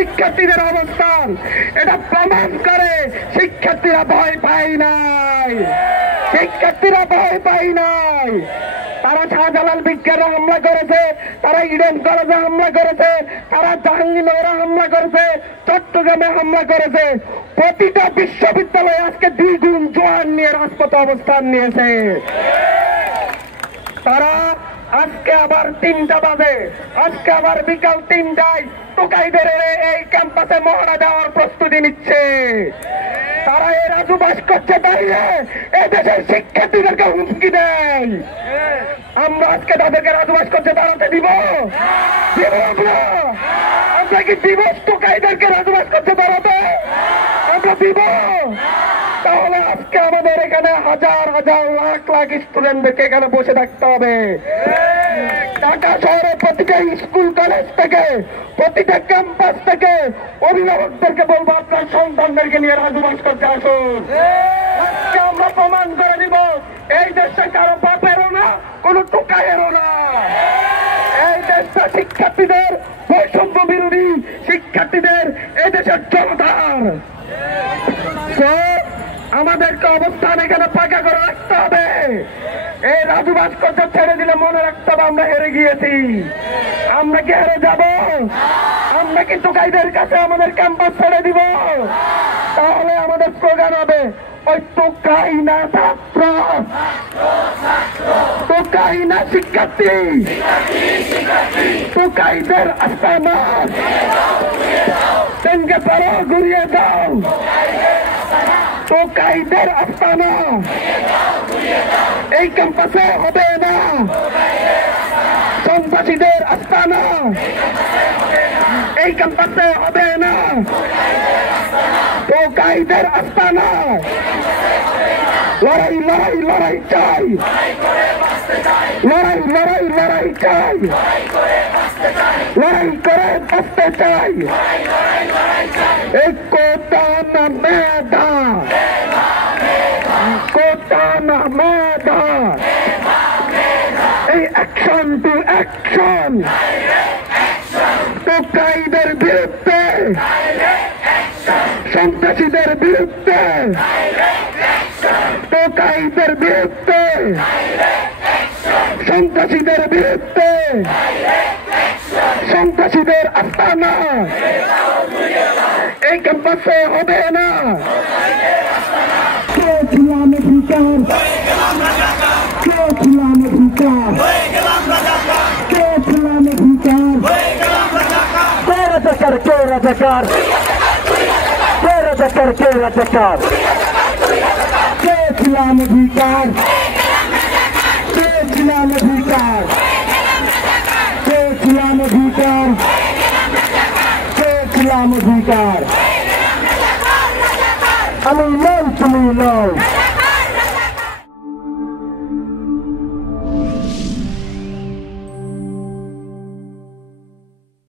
শিক্ষার্থীদের অবস্থান এটা প্রমাণ করে শিক্ষার্থীরা ভয় পায় নাই, শিক্ষার্থীরা ভয় পায় নাই। তারা শাহজালাল বিজ্ঞানে হামলা করেছে, তারা ইডেন কলেজে হামলা করেছে, তারা জাহাঙ্গীরনগরে হামলা করেছে, চট্টগ্রামে হামলা করেছে। প্রতিটা বিশ্ববিদ্যালয়ে আজকে দ্বিগুণ জোয়ান নিয়ে রাজপথে অবস্থান নিয়েছে। তারা আজকে আবার 3টা বাজে, আজকে আবার বিকাল 3টায় টোকাইদের এই ক্যাম্পাসে মহড়া দেওয়ার প্রস্তুতি নিচ্ছে। তারা এই রাজু ভাস্কর্যে দাঁড়িয়ে এদেশের শিক্ষার্থীদেরকে হুমকি দেয়। আমরা আজকে তাদেরকে রাজু ভাস্কর্যে দাঁড়াতে দিব? আমরা কি দিব টোকাইদেরকে রাজু ভাস্কর্যে দাঁড়াতে? আমরা দিব? তাহলে আজকে আমাদের এখানে হাজার হাজার লাখ লাখ স্টুডেন্টদেরকে এখানে বসে থাকতে হবে। ঢাকা শহরের প্রতিটা স্কুল কলেজ থেকে, প্রতিটা ক্যাম্পাস থেকে অভিভাবকদেরকে বলবো আপনার সন্তানদেরকে নিয়ে রাজু ভাস্কর্যে আসুন। আজকে আমরা প্রমাণ করে দিব এই দেশটা কারো বাপেরও না, কোন টোকাইয়েরও না। এই দেশটা শিক্ষার্থীদের, বৈষম্য বিরোধী শিক্ষার্থীদের, এই দেশের জনতার। আমাদেরকে অবস্থান এখানে পাকা করে রাখতে হবে। এই রাজু ভাস্কর্য ছেড়ে দিলে মনে রাখতে হবে আমরা হেরে গিয়েছি। আমরা কি হেরে যাব? আমরা কি টোকাইদের কাছে আমাদের ক্যাম্পাস ছেড়ে দিব? তাহলে আমাদের স্লোগান হবে ওই টোকাই না ছাত্র, টোকাই না শিক্ষার্থী, টোকাইদের আস্তানা তেনকে পারো ঘুরিয়ে দাও, টোকাইদের আস্তানা এই ক্যাম্পাসে হবে না, সন্ত্রাসীদের আস্তানা এই ক্যাম্পাসে হবে না, টোকাইদের আস্তানা। লড়াই লড়াই লড়াই চাই, লড়াই লড়াই লড়াই চাই, লড়াই করে বাঁচতে চাই। একতা না মেধা, কোটা না মেধা, এই অ্যাকশন টু অ্যাকশন, টোকাইদের বিরুদ্ধে, সন্ত্রাসীদের বিরুদ্ধে, টোকাইদের বিরুদ্ধে, সন্ত্রাসীদের বিরুদ্ধে, সন্ত্রাসীদের আস্তানা এই ক্যাম্পাসে হবে না। কে ছিলাম অধিকার, কে ছিলাম অধিকার, কে ছিলাম অধিকার, কে রাজাকার, কে রাজাকার, কে রাজাকার, কে রাজাকার, কে ছিলাম অধিকার, কে ছিলাম অধিকার, কে ছিলাম অধিকার, কে ছিলাম অধিকার। আমি নই, তুমি নও।